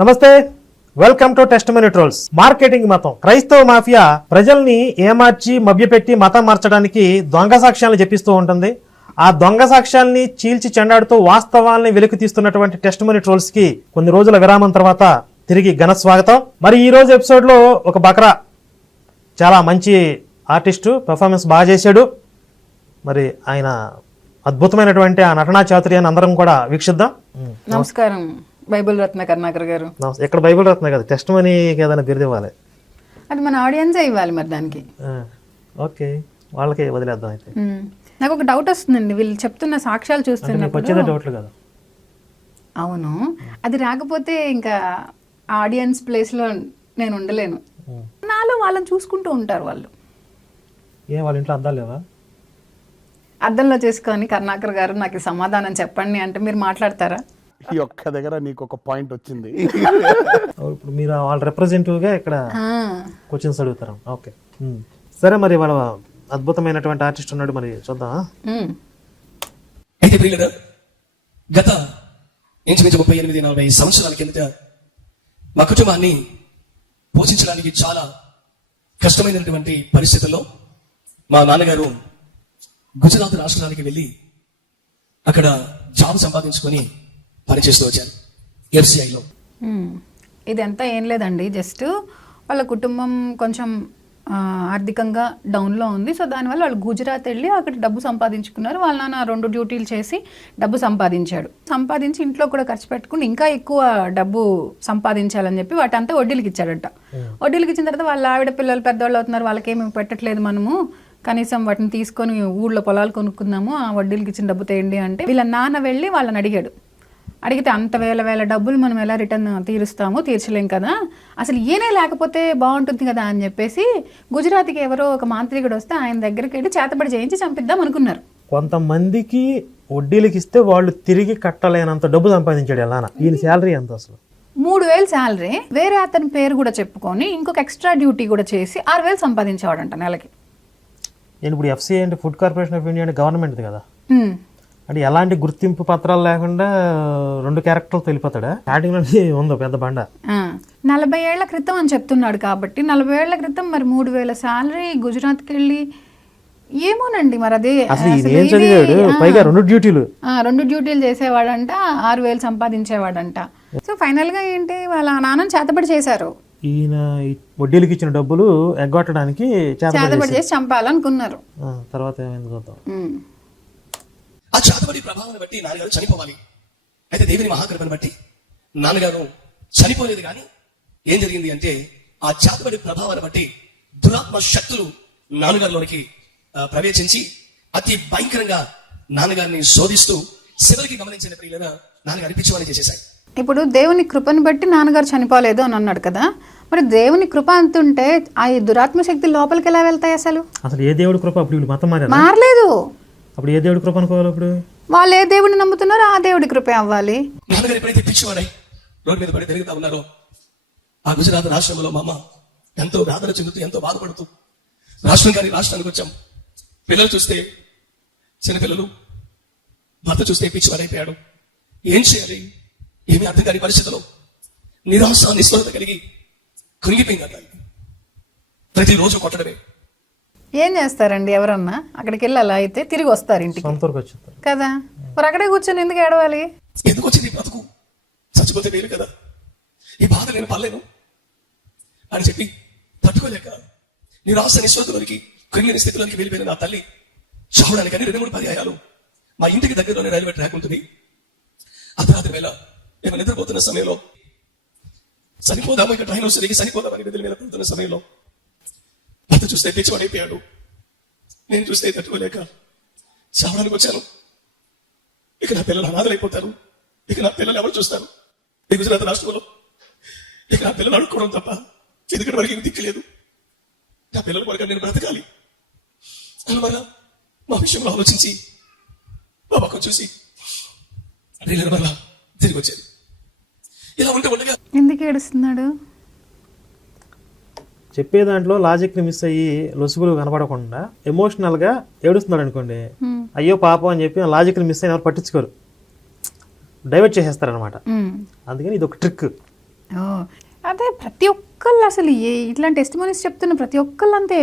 నమస్తే. Welcome to test trolls marketing మతం. క్రైస్తవ మాఫియా ప్రజల్ని ఏమార్చి మభ్యపెట్టి మతం మార్చడానికి దొంగ సాక్ష్యాలను చెప్పిస్తూ ఉంటుంది. ఆ దొంగ సాక్ష్యాల్ని చీల్చి చెండాడుతూ వాస్తవాల్ని వెలికి తీస్తున్నటువంటి టెస్ట్ మనీ ట్రోల్స్కి కొన్ని రోజుల విరామం తర్వాత తిరిగి ఘన స్వాగతం. మరి ఈ రోజు ఎపిసోడ్లో ఒక బక్రా చాలా మంచి ఆర్టిస్టు పెర్ఫార్మెన్స్ బాగా చేశాడు. మరి ఆయన అద్భుతమైనటువంటి ఆ నటనా చాతుర్యాన్ని అందరం కూడా వీక్షిద్దాం. నమస్కారం. బైబిల్ రత్న కర్ణాకర్ గారు. ఎక్కడ బైబిల్ రాస్తున్నాయి కదా టెస్ట్ మనీ ఏదైనా బిరుదు ఇవ్వాలి. అది మన ఆడియన్సే ఇవ్వాలి మరి దానికి? ఓకే. వాళ్ళకి వదిలేద్దాం అయితే. నాకు ఒక డౌట్ వస్తుందండి. వీళ్ళు చెప్తున్న సాక్ష్యాలు చూస్తున్నప్పుడు డౌట్లు కదా. అవును. అది రాకపోతే ఇంకా ఆడియన్స్ ప్లేస్లో నేను ఉండలేను. నాలో వాళ్ళని చూసుకుంటూ ఉంటారు వాళ్ళు. ఏ వాళ్ళ ఇంట్లో అద్దాలు లేవా? అద్దంలో చేసుకొని కర్ణాకర్ గారు నాకు సమాధానం చెప్పండి అంటే మీరు మాట్లాడతారా? ఈ ఒక్క దగ్గర నీకు ఒక పాయింట్ వచ్చింది. ఇప్పుడు మీరు వాళ్ళ representative గా ఇక్కడ ఆ, క్వశ్చన్స్ అడుగుతారు. ఓకే. సరే మరి వాళ్ళ అద్భుతమైనటువంటి ఆర్టిస్ట్ ఉన్నాడు మరి చూద్దాం. అయితే ప్రియులరా గత ఇంచుమించు ముప్పై ఎనిమిది నలభై సంవత్సరాల కిందట మా కుటుంబాన్ని పోషించడానికి చాలా కష్టమైనటువంటి పరిస్థితుల్లో మా నాన్నగారు గుజరాత్ రాష్ట్రానికి వెళ్ళి అక్కడ జాబ్ సంపాదించుకొని పనిచేస్తూ వచ్చారు. ఎఫ్సిఐలో. ఇదంతా ఏం లేదండి. జస్ట్ వాళ్ళ కుటుంబం కొంచెం ఆర్థికంగా డౌన్లో ఉంది. సో దానివల్ల వాళ్ళు గుజరాత్ వెళ్ళి అక్కడ డబ్బు సంపాదించుకున్నారు. వాళ్ళ నాన్న రెండు డ్యూటీలు చేసి డబ్బు సంపాదించాడు. సంపాదించి ఇంట్లో కూడా ఖర్చు పెట్టుకుని ఇంకా ఎక్కువ డబ్బు సంపాదించాలని చెప్పి వాటంతా వడ్డీలకి ఇచ్చాడట. వడ్డీలకి ఇచ్చిన తర్వాత వాళ్ళ ఆవిడ పిల్లలు పెద్దవాళ్ళు అవుతున్నారు. వాళ్ళకేమి పెట్టట్లేదు మనము. కనీసం వాటిని తీసుకొని ఊళ్ళో పొలాలు కొనుక్కుందాము. ఆ వడ్డీలకి ఇచ్చిన డబ్బు తేయండి అంటే వీళ్ళ నాన్న వెళ్ళి వాళ్ళని అడిగాడు. అడిగితే అంత వేల వేల డబ్బులు మనం ఎలా రిటర్న్ తీరుస్తాము తీర్చలేం కదా. అసలు ఈయనే లేకపోతే బాగుంటుంది కదా అని చెప్పేసి గుజరాత్కి ఎవరో ఒక మాంత్రికుడు వస్తే ఆయన దగ్గరికి వెళ్ళి చేతబడి చేయించి చంపిద్దాం అనుకున్నారు. కొంతమందికి వడ్డీలకి ఇస్తే వాళ్ళు తిరిగి కట్టలేనంత డబ్బు సంపాదించాడు ఎలా ఈయన శాలరీ ఎంత అసలు? మూడు వేలు శాలరీ. వేరే అతని పేరు కూడా చెప్పుకొని ఇంకొక ఎక్స్ట్రా డ్యూటీ కూడా చేసి ఆరు వేలు సంపాదించేవాడంట నెలకి. నేను ఇప్పుడు ఎఫ్సీఐ అంటే ఫుడ్ కార్పొరేషన్ ఆఫ్ ఇండియా అంటే గవర్నమెంట్ కదా. అంటే ఎలాంటి గుర్తింపు పత్రాలు లేకుండా రెండు క్యారెక్టర్లు వెళ్ళిపోతాడా స్టార్టింగ్ నుంచి ఉందో పెద్ద బండ. నలభై ఏళ్ళ క్రితం అని చెప్తున్నాడు కాబట్టి నలభై ఏళ్ళ క్రితం మరి మూడు వేల శాలరీ గుజరాత్కి వెళ్ళి ఏమోనండి మరి అదే ఏం చదివాడు. పైగా రెండు డ్యూటీలు. రెండు డ్యూటీలు చేసేవాడంట ఆరు వేలు సంపాదించేవాడంట. సో ఫైనల్గా ఏంటి వాళ్ళ నాన్నని చేతబడి చేశారు. ఈయన వడ్డీలకి ఇచ్చిన డబ్బులు ఎగ్గొట్టడానికి చేతబడి చేసి చంపాలనుకున్నారు. తర్వాత ఏమైంది చూద్దాం. ఆ చేతబడి ప్రభావాన్ని బట్టి నాన్నగారు చనిపోవాలి. అయితే దేవుని మహాకృపను బట్టి నాన్నగారు చనిపోలేదు కానీ ఏం జరిగింది అంటే ఆ చేతబడి ప్రభావాన్ని బట్టి దురాత్మ శక్తులు నాన్నగారిలోనికి ప్రవేశించి అతి భయంకరంగా నాన్నగారిని శోధిస్తూ చివరికి గమనించిన ప్రియులన నాన్నగారి పిచ్చివాణి చేసేశాయి ఇప్పుడు దేవుని కృపను బట్టి నాన్నగారు చనిపోలేదు అని అన్నాడు కదా. మరి దేవుని కృప అంతుంటే ఆ దురాత్మ శక్తులు లోపలికి ఎలా వెళ్తాయి అసలు? అసలు ఏ దేవుడి కృప? అప్పుడు మారలేదు. అప్పుడు ఏ దేవుడి కృప అనుకోవాలి ఇప్పుడు వాళ్ళు ఏ దేవుడిని నమ్ముతున్నారో ఆ దేవుడి కృపే అవ్వాలి. నాన్నగారు ఎప్పుడైతే పిచ్చివాడై రోడ్డు మీద పడి తిరుగుతా ఉన్నారో ఆ గుజరాత్ రాష్ట్రంలో మా అమ్మ ఎంతో వేదన చెందుతూ ఎంతో బాధపడుతూ రాష్ట్రం కానీ రాష్ట్రానికి వచ్చాం. పిల్లలు చూస్తే చిన్నపిల్లలు భర్త చూస్తే పిచ్చివాడైపోయాడు. ఏం చేయాలి? ఏమీ అర్థం కాని పరిస్థితిలో నిరాశ నిస్పృహత కలిగి కృంగిపోయింది అట్లా ప్రతిరోజు కొట్టడమే. ఏం చేస్తారండి ఎవరన్నా? అక్కడికి వెళ్ళి అలా అయితే తిరిగి వస్తారు ఇంటికి. కదా? మరి అక్కడే కూర్చొని ఎందుకు ఏడవాలి? ఎందుకు వచ్చింది ఈ బ్రతుకు చచ్చిపోతే వేరు కదా. ఈ బాధ నేను పడలేను. అని చెప్పి తట్టుకోలేక నిరాశ నిశ్వతులోనికి కృంగిన స్థితిలోనికి వెళ్ళిపోయిన నా తల్లి చావడానికి అని రెండు మూడు పర్యాయాలు మా ఇంటికి దగ్గరలోనే రైల్వే ట్రాక్ ఉంటుంది. అర్ధరాత్రి వేళ మేము నిద్రపోతున్న సమయంలో చనిపోదాము ఇక ట్రైన్ వస్తుంది చనిపోదామని నిధుల మీద పడుతున్న సమయంలో భర్త చూస్తే పిచ్చివాడైపోయాడు నేను చూస్తే తట్టుకోలేక చావడానికి వచ్చాను. ఇక నా పిల్లలు అనాథలైపోతారు. ఇక నా పిల్లలు ఎవరు చూస్తారు? ఈ గుజరాత్ రాష్ట్రంలో ఇక నా పిల్లలు అడుక్కోవడం తప్ప ఎందుకంటే వారికి ఏమి దిక్కులేదు నా పిల్లల కొరకు నేను బ్రతకాలి. అందువల్ల మా విషయంలో ఆలోచించి మా పక్కన చూసి రీలర్ వల్ల తిరిగి వచ్చాను ఇలా ఉంటే ఉండగా ఎందుకు ఏడుస్తున్నాడు? చెప్పే దాంట్లో లాజిక్ని మిస్ అయ్యి లొసుగులు కనపడకుండా ఎమోషనల్గా ఏడుస్తున్నాడు అనుకోండి అయ్యో పాపం అని చెప్పి లాజిక్ని మిస్ అయిన ఎవరు పట్టించుకోరు. డైవర్ట్ చేసేస్తారు అనమాట ఉమ్. అందుకని ఇది ఒక ట్రిక్ అదే ప్రతి ఒక్కళ్ళు అసలు ఏ ఇట్లాంటి టెస్టిమోనీస్ చెప్తున్న ప్రతి ఒక్కళ్ళు అంతే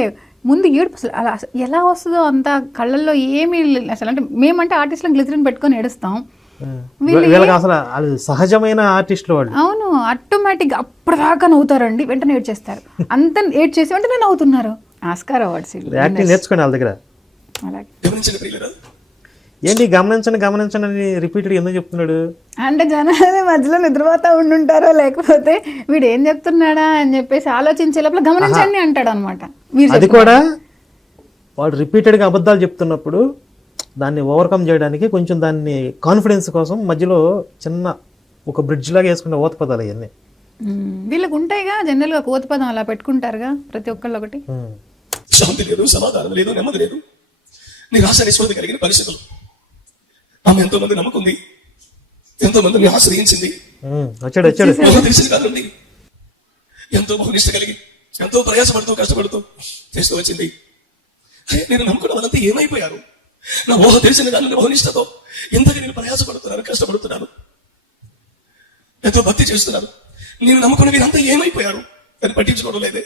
ముందు ఏడుపు అసలు అలా ఎలా వస్తుందో అంత కళ్ళల్లో ఏమీ అసలు అంటే మేమంటే ఆర్టిస్ట్లను గ్లిజరిన్ పెట్టుకొని ఏడుస్తాం. వీళ్ళకి అసలు వాళ్ళు సహజమైన ఆర్టిస్టులు వాళ్ళు. అవును ఆటోమేటిక్ అప్పటిదాకా నవ్వుతారండి వెంటనే ఏడ్చేస్తారు. అంత ఏడ్ చేసి వెంటనే నవ్వుతున్నారు. Oscar awards. యాక్టింగ్ నేర్చుకోండి వాళ్ళ దగ్గర. ఏంటి గమనించండి గమనించండి అని రిపీటెడ్ ఎందుకు చెప్తున్నాడు? అంటే జనాలు మధ్యలో నిద్రపోతా ఉండుంటారో లేకపోతే వీడు ఏం చెప్తున్నాడా అని చెప్పేసి ఆలోచించే లోపల గమనించండి అంటాడు అనమాట అది కూడా వాడు రిపీటెడ్గా అబద్ధాలు చెప్తున్నప్పుడు దాన్ని ఓవర్కమ్ చేయడానికి కొంచెం దాన్ని కాన్ఫిడెన్స్ కోసం మధ్యలో చిన్న ఒక బ్రిడ్జ్ లాగా వేసుకుంటే ఓత పదాలు అవన్నీ వీళ్ళకి ఉంటాయిగా? జనరల్గా కోతి పదం అలా పెట్టుకుంటారుగా ప్రతి ఒక్కళ్ళు ఒకటి. శాంతి లేదు సమాధానం లేదు నెమ్మది లేదు. నిరాశ నిస్పృహ కలిగిన పరిస్థితులు. ఆమె ఎంతో మంది నమ్ముకుంది. ఎంతో మందిని ఆశ్రయించింది. వచ్చాడు వచ్చాడు. తెలిసింది కాదండి. ఎంతో బహునిష్ట కలిగి ఎంతో ప్రయాసపడుతూ కష్టపడుతూ చేస్తూ వచ్చింది. అరే, నేను నమ్ముకున్న వాళ్ళంతా ఏమైపోయారు? నా ఊహ తెలిసిన కానీ బహునిష్టతో ఎంతగా నేను ప్రయాసపడుతున్నాను కష్టపడుతున్నాను? ఎంతో భక్తి చేస్తున్నాను. నేను నమ్ముకున్న వీరంతా ఏమైపోయారు? అని పట్టించుకోవడం లేదే.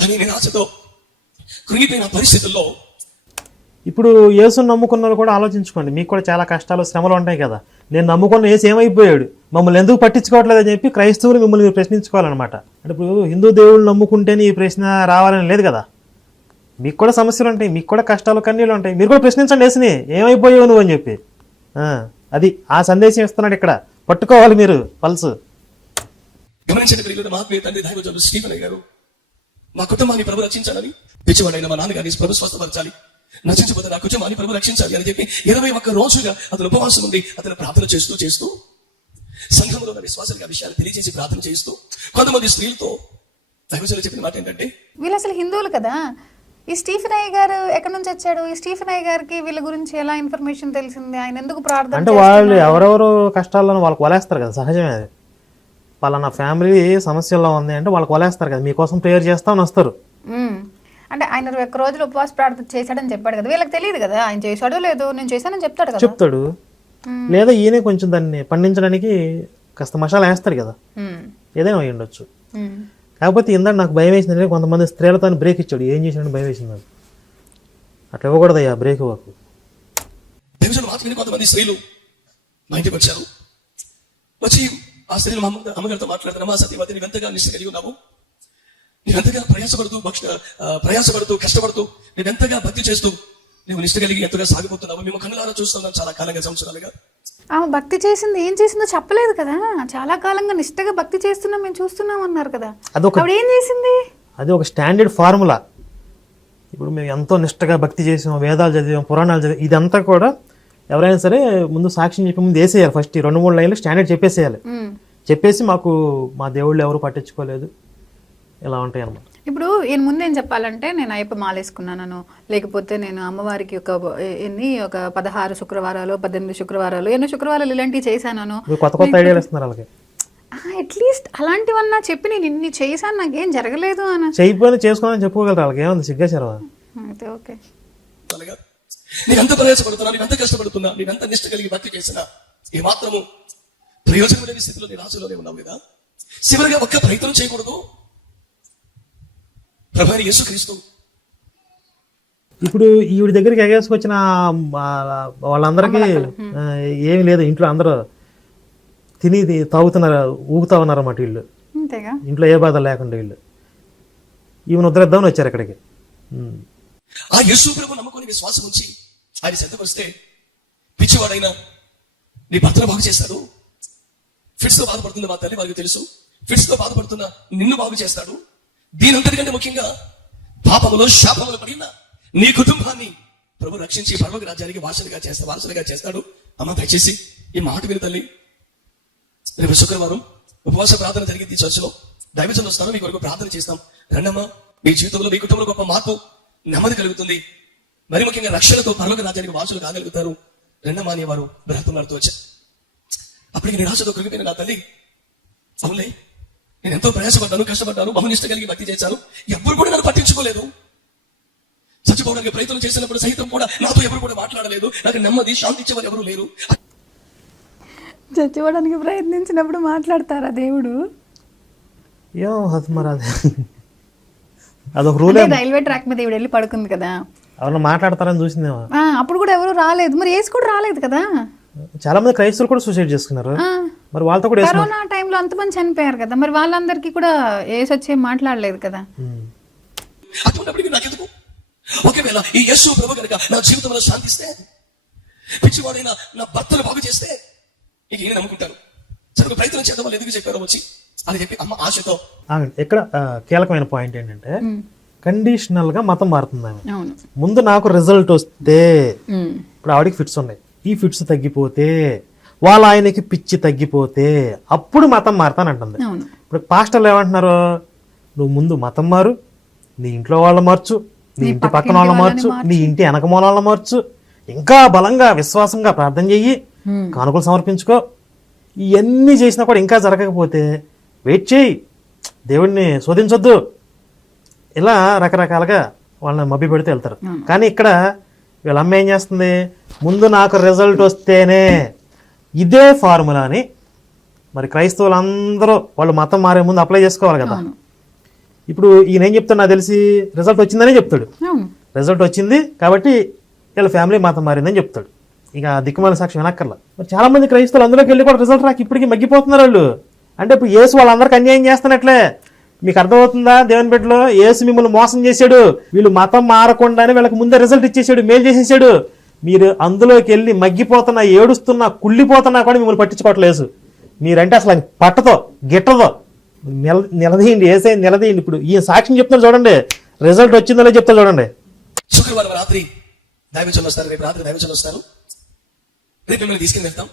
అని నేను ఆశతో కృంగిపోయిన పరిస్థితుల్లో ఇప్పుడు యేసుని నమ్ముకున్న వాళ్ళు కూడా ఆలోచించుకోండి. మీకు కూడా చాలా కష్టాలు శ్రమలు ఉంటాయి కదా. నేను నమ్ముకున్న యేసు ఏమైపోయాడు? మమ్మల్ని ఎందుకు పట్టించుకోవట్లేదని చెప్పి క్రైస్తవులు మిమ్మల్ని ప్రశ్నించుకోవాలన్నమాట. అంటే ఇప్పుడు హిందూ దేవుళ్ళు నమ్ముకుంటేనే ఈ ప్రశ్న రావాలని లేదు కదా? మీకు కూడా సమస్యలు ఉంటాయి మీకు కూడా కష్టాలు కన్నీళ్ళు ఉంటాయి మీరు కూడా ప్రశ్నించండి యేసుని ఏమైపోయావు నువ్వు అని చెప్పి. ఆ, అది ఆ సందేశం ఇస్తున్నాడు ఇక్కడ. పట్టుకోవాలి మీరు పల్స్. గమనించండి ప్రియులు మహాత్మీయ తండ్రి స్టీఫెన్ గారు మా కుటుంబాన్ని ప్రభు రక్షించాలని పిచ్చివాడైన మా నాన్నగారిని ప్రభు స్వస్థపరచాలి. నశించబోతే నా కుటుంబాన్ని ప్రభు రక్షించాలి అని చెప్పి ఇరవై ఒక్క రోజుగా అతను ఉపవాసం ఉండి అతను ప్రార్థన చేస్తూ చేస్తూ సంఘంలో ఉన్న విశ్వాసాలుగా విషయాలు తెలియజేసి ప్రార్థన చేస్తూ కొంతమంది స్త్రీలతో దైవజనులు చెప్పిన మాట ఏంటంటే వీళ్ళు అసలు హిందువులు కదా? ఈ స్టీఫెన్ అయ్య గారు ఎక్కడి నుంచి వచ్చాడు? ఈ స్టీఫెన్ అయ్య గారికి వీళ్ళ గురించి ఎలా ఇన్ఫర్మేషన్ తెలిసింది? ఆయన ఎందుకు ప్రార్థన అంటే వాళ్ళు ఎవరెవరు కష్టాలను వాళ్ళకి వలేస్తారు కదా సహజమే అది. పలానా ఫ్యామిలీ సమస్యల్లో ఉంది అంటే వాళ్ళకి వలేస్తారు కదా మీకోసం ప్రేయర్ చేస్తామని వస్తారు. అంటే ఆయన ఒక్క రోజులు ఉపవాస ప్రార్థన చేశాడని చెప్పాడు కదా వీళ్ళకి తెలియదు కదా ఆయన చేశాడో లేదో నేను చేశానని చెప్తాడు కదా. చెప్తాడు. లేదా ఈయనే కొంచెం దాన్ని పండించడానికి కాస్త మసాలా వేస్తాడు కదా. ఏదైనా అయి ఉండొచ్చు. కాకపోతే ఇందాక నాకు భయం వేసిందంటే కొంతమంది స్త్రీలతో బ్రేక్ ఇచ్చాడు. ఏం చేసినాడు భయం వేసింది నాకు. అట్లా ఇవ్వకూడదయ్యా బ్రేక్ వాకు కొంతమంది స్త్రీలు మా ఇంటికి వచ్చారు. వచ్చి ఆ స్త్రీలు మా అమ్మగారితో మాట్లాడుతున్నా మా సత్యవతి నీవెంతగా నిష్ట కలిగి ఉన్నావు? నీవెంతగా ప్రయాసపడుతూ భక్ష ఆ, ప్రయాసపడుతూ కష్టపడుతూ నీవెంతగా భక్తి చేస్తూ నువ్వు నిష్ట కలిగి ఎంతగా సాగిపోతున్నావు? మేము కన్నులారా చూస్తున్నాం చాలా కాలంగా సంవత్సరాలుగా. ఆమె భక్తి చేసింది ఏం చేసిందో చెప్పలేదు కదా. చాలా కాలంగా నిష్టగా భక్తి చేస్తున్నాం మేము చూస్తున్నాం అన్నారు కదా. అదొక ఆవిడ ఏం చేసింది? అది ఒక స్టాండర్డ్ ఫార్ములా. ఇప్పుడు మేము ఎంతో నిష్టగా భక్తి చేసాం వేదాలు చదివాం పురాణాలు చదివాం ఇదంతా కూడా ఎవరైనా సరే ముందు సాక్ష్యం చెప్పి ముందు వేసేయాలి ఫస్ట్. ఈ రెండు మూడు లైన్లు స్టాండర్డ్ చెప్పేసేయాలి. చెప్పేసి మాకు మా దేవుళ్ళు ఎవరు పట్టించుకోలేదు. ఇలా ఉంటాయి అన్నమాట ఇప్పుడు ఈయన ముందు ఏం చెప్పాలంటే నేను అయ్యప్ప మాలేసుకున్నాను లేకపోతే నేను అమ్మవారికి ఒక ఎన్ని? ఒక పదహారు శుక్రవారాలు పద్దెనిమిది శుక్రవారాలు ఎన్నో శుక్రవారాలు ఇలాంటివి చేశాను కొత్త కొత్త ఐడియాలు ఇస్తున్నారు వాళ్ళకి. అట్లీస్ట్ అలాంటివన్నా చెప్పి నేను ఇన్ని చేశాను నాకేం జరగలేదు అని. చేయకపోయినా చేసుకోవాలని చెప్పుకోగలరు వాళ్ళకి. ఏముంది? సిగ్గేశారు అయితే ఓకే. ప్రయాసపడుతున్నా కష్టపడుతున్నా నిష్ట కలిగి భక్తి చేసినా ఏ మాత్రము ప్రయోజనం లేని స్థితిలో నీ రాశిలోనే ఉన్నావు కదా. చివరిగా ఒక్క ప్రయత్నం చేయకూడదు. ప్రభు అయిన యేసుక్రీస్తు. ఇప్పుడు ఈవిడ దగ్గరికి ఎగేసుకొచ్చిన వాళ్ళందరికీ ఏమీ లేదు. ఇంట్లో అందరూ తిని తాగుతున్నారు ఊగుతా ఉన్నారు అన్నమాట వీళ్ళు. అంతేగా ఇంట్లో ఏ బాధ లేకుండా వీళ్ళు. ఈమెను ఉద్ధరిద్దామని వచ్చారు ఇక్కడికి ఉమ్. ఆ యేసు ప్రభు నమ్ముకొని విశ్వాసం ఉంచి ఆయన వస్తే పిచ్చివాడైనా నీ భర్తను బాగు చేస్తాడు ఫిట్స్తో బాధపడుతున్న మా తల్లి వారికి తెలుసు. ఫిట్స్తో బాధపడుతున్న నిన్ను బాగు చేస్తాడు. దీనంతటికంటే ముఖ్యంగా పాపములో శాపములు పడిన నీ కుటుంబాన్ని ప్రభు రక్షించి పర్వక రాజ్యానికి వారసులుగా చేస్తా వారసులుగా చేస్తాడు. అమ్మ దయచేసి ఈ మాట విని తల్లి. రేపు శుక్రవారం ఉపవాస ప్రార్థన జరిగింది చర్చలో. దైవజనులు వస్తాను మీ కొరకు ప్రార్థన చేస్తాం. రండమ్మా మీ జీవితంలో మీ కుటుంబంలో గొప్ప మార్పు నెమ్మది కలుగుతుంది. మరి ముఖ్యంగా రక్షణతో పర్లోక రాజ్యానికి వాసులు కాగలుగుతారు. రెండమ్మా అనేవారు బ్రహ్మలాడుతూ వచ్చారు. అప్పటికి నిరాశతో కృగిపోయిన నా తల్లి అవునులే నేను ఎంతో ప్రయాసపడ్డాను కష్టపడ్డాను బహునిష్ట కలిగి భక్తి చేశాను. ఎవ్వరు కూడా నన్ను పట్టించుకోలేదు. చచ్చిపోవడానికి ప్రయత్నం చేసినప్పుడు సహితం కూడా నాతో ఎవరు కూడా మాట్లాడలేదు. నాకు నెమ్మది శాంతి ఇచ్చేవారు ఎవరు లేరు. చచ్చిపోవడానికి ప్రయత్నించినప్పుడు మాట్లాడతారా దేవుడు? అది అది అదొక రూలే రైల్వే ట్రాక్ మీద ఈవిడ వెళ్ళి పడుకుంది కదా. మాట్లాడతారని చూసిందేమో. ఆ, అప్పుడు కూడా ఎవరు రాలేదు. మరి ఏసు కూడా రాలేదు కదా. చాలా మంది క్రైస్తవులు కూడా సూసైడ్ చేసుకున్నారు. ఆ, మరి వాళ్ళతో కూడా కరోనా టైంలో అంతమంది చనిపోయారు కదా మరి వాళ్ళందరికీ కూడా ఏసు వచ్చి మాట్లాడలేదు కదా? అటువంటిప్పటికీ నాకెందుకు? ఒకవేళ ఈ యేసు ప్రభు కనుక నా జీవితంలో శాంతిస్తే పిచ్చివాడైన నా భర్తను బాగు చేస్తే ఇక ఈయన నమ్ముకుంటాను సరే ఒక ప్రయత్నం చేద్దాం వాళ్ళు ఎందుకు చెప్పారో వచ్చి అని చెప్పి అమ్మ ఆశతో. ఇక్కడ కీలకమైన పాయింట్ ఏంటంటే కండిషనల్గా మతం మారుతుంది ఆమె అవును. ముందు నాకు రిజల్ట్ వస్తే ఇప్పుడు ఆవిడకి ఫిట్స్ ఉన్నాయి. ఈ ఫిట్స్ తగ్గిపోతే వాళ్ళ ఆయనకి పిచ్చి తగ్గిపోతే అప్పుడు మతం మారతానంటుంది ఇప్పుడు పాస్టర్లు ఏమంటున్నారు? నువ్వు ముందు మతం మారు నీ ఇంట్లో వాళ్ళని మార్చు నీ ఇంటి పక్కన వాళ్ళని మార్చు నీ ఇంటి వెనక వాళ్ళని మార్చు. ఇంకా బలంగా విశ్వాసంగా ప్రార్థన చెయ్యి కానుకలు సమర్పించుకో. ఇవన్నీ చేసినా కూడా ఇంకా జరగకపోతే వెయిట్ చేయి దేవుడిని శోధించొద్దు. ఇలా రకరకాలుగా వాళ్ళని మభ్య పెడితే వెళ్తారు. కానీ ఇక్కడ వీళ్ళ అమ్మ ఏం చేస్తుంది? ముందు నాకు రిజల్ట్ వస్తేనే ఇదే ఫార్ములాని మరి క్రైస్తవులందరూ వాళ్ళు మతం మారే ముందు అప్లై చేసుకోవాలి కదా. ఇప్పుడు ఈయన ఏం చెప్తాడు నాకు తెలిసి? రిజల్ట్ వచ్చిందనే చెప్తాడు. రిజల్ట్ వచ్చింది కాబట్టి వీళ్ళ ఫ్యామిలీ మతం మారిందని చెప్తాడు. ఇక దిక్కుమాల సాక్ష్యం వెనక్కర్లా. మరి చాలా మంది క్రైస్తవులు అందులోకి వెళ్ళి కూడా రిజల్ట్ రాక ఇప్పటికీ మగ్గిపోతున్నారు వాళ్ళు. అంటే ఇప్పుడు యేసు వాళ్ళందరికీ అన్యాయం చేస్తున్నట్లే. మీకు అర్థమవుతుందా? దేవుని బిడ్డలో యేసు మిమ్మల్ని మోసం చేశాడు. వీళ్ళు మతం మారకుండానే వీళ్ళకి ముందే రిజల్ట్ ఇచ్చేసాడు మేలు చేసేసాడు మీరు అందులోకి వెళ్ళి మగ్గిపోతున్నా ఏడుస్తున్నా కుళ్ళిపోతున్నా కూడా మిమ్మల్ని పట్టించుకోవట్లేదు. మీరంటే అసలు పట్టదో గిట్టదో. నిల నిలదీయండి వేసే నిలదీయండి. ఇప్పుడు ఈ సాక్ష్యం చెప్తున్నారు చూడండి. రిజల్ట్ వచ్చిందో లేదో చెప్తారు చూడండి. శుక్రవారం రాత్రి దైవచనం వస్తారు. రేపు రాత్రి దైవచనం వస్తారు. రేపు మిమ్మల్ని తీసుకుని వెళ్తాం.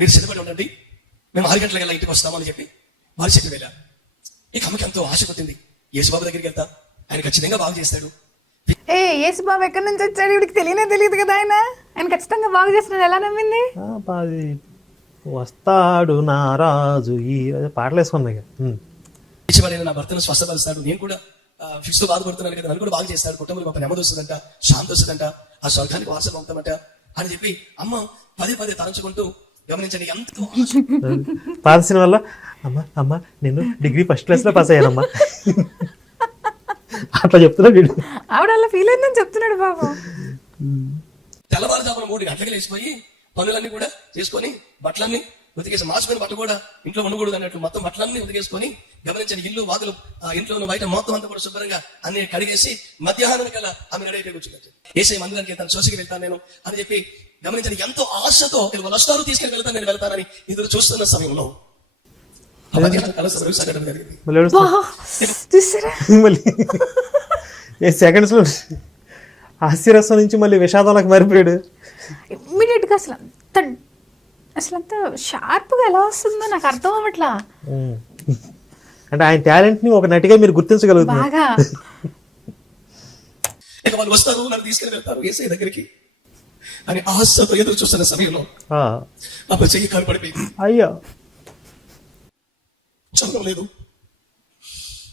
మీరు సిద్ధపడి ఉండండి. మేము ఆరు గంటల ఇంటికి వస్తామని చెప్పి వారి చెప్పి వెళ్ళారు. ఇక అమ్మకి ఎంతో ఆశ కొట్టింది యేసుబాబు దగ్గరికి వెళ్తా. ఆయన ఖచ్చితంగా బాగు చేస్తాడు. ఏ యేసు బాబు ఎక్కడి నుంచి వచ్చాడు? ఇవిడికి తెలియనే తెలియదు కదా ఆయన. ఆయన ఖచ్చితంగా బాగు చేస్తున్నాడు. ఎలా నమ్మింది? ఆ, పాది వస్తాడు నా రాజు. ఈ అదే పాటలు వేసుకున్నాయి. ఉమ్. పిచ్చివాడైన నా భర్తను స్వస్థపరుస్తాడు నేను కూడా ఫిక్స్తో బాధపడుతున్నాను కదా. నన్ను కూడా బాగు చేస్తాడు. కుటుంబంలో ఒక నెమ్మది వస్తుందంట శాంతి వస్తుందంట ఆ స్వర్గానికి వారసులు అవుతామంట అని చెప్పి అమ్మ పదే పదే తలంచుకుంటూ గమనించండి. ఎంతో ఆశ. పాత సినిమాలో అమ్మ అమ్మ నేను డిగ్రీ ఫస్ట్ క్లాస్లో పాస్ అయ్యానమ్మా. అట్లా చెప్తున్నా వీడు. ఆవిడ అలా ఫీల్ అయిందని చెప్తున్నాడు బాబు తెల్లవారుజామున మూడు గంటలకు లేచిపోయి పనులన్నీ కూడా చేసుకొని బట్టలన్నీ ఉతికేసి మార్చుకొని బట్ట కూడా ఇంట్లో ఉండకూడదు అన్నట్టు మొత్తం బట్టలన్నీ ఉతికేసుకొని గమనించండి ఇల్లు వాగులు ఆ ఇంట్లో ఉన్న బయట మొత్తం అంతా కూడా శుభ్రంగా అన్ని కడిగేసి మధ్యాహ్నం కల్లా ఆమె నడైపోయి కూర్చున్నట్టు ఏసై మందిరానికి తన చోసికి వెళ్తాను నేను అని చెప్పి గమనించండి ఎంతో ఆశతో నేను వాళ్ళు వస్తారు తీసుకెళ్ళి వెళ్తాను నేను వెళ్తానని ఎదురు చూస్తున్న సమయంలో ఆ మధ్యాహ్నం కల సమయం సంఘటన జరిగింది మళ్ళీ ఏడుస్తా. చూసారా? మళ్ళీ. ఏ సెకండ్స్లో. హాస్యరసం నుంచి మళ్ళీ విషాదంలోకి మారిపోయాడు. ఇమ్మీడియట్గా అసలు అంత అసలు అంత షార్ప్గా ఎలా వస్తుందో నాకు అర్థం అవ్వట్లా. అంటే ఆయన టాలెంట్ని ఒక నటిగా మీరు గుర్తించగలుగుతున్నారు. బాగా. ఇక వాళ్ళు వస్తారు నన్ను తీసుకెళ్ళి వెళ్తారు ఏసై దగ్గరికి. అని ఆశతో ఎదురు చూస్తున్న సమయంలో ఆ, అప్పుడు చెయ్యి కాలు పడిపోయింది. అయ్యో. చదవడం లేదు.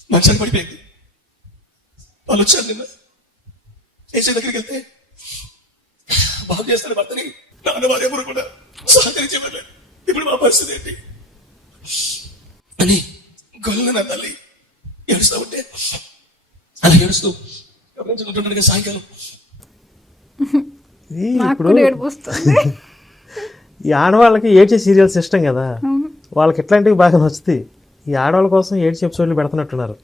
మంచాన్ని పడిపోయింది. వాళ్ళు వచ్చారు నిన్న. ఏసీ దగ్గరికి వెళ్తే బాగు చేస్తాను భర్తని నాన్న వారు ఎవరు కూడా సహకరించేవారు ఇప్పుడు మా పరిస్థితి ఏంటి? అని గొల్ల నా తల్లి ఏడుస్తూ ఉంటే అలా ఏడుస్తూ గమనించుకుంటుండగా సాయంకాలం ఈ ఆడవాళ్ళకి ఏడ్చే సీరియల్స్ ఇష్టం కదా. వాళ్ళకి ఎట్లాంటివి బాగా నచ్చుతాయి? ఈ ఆడవాళ్ళ కోసం ఏడ్చి ఎపిసోడ్లు పెడుతున్నట్టున్నారు.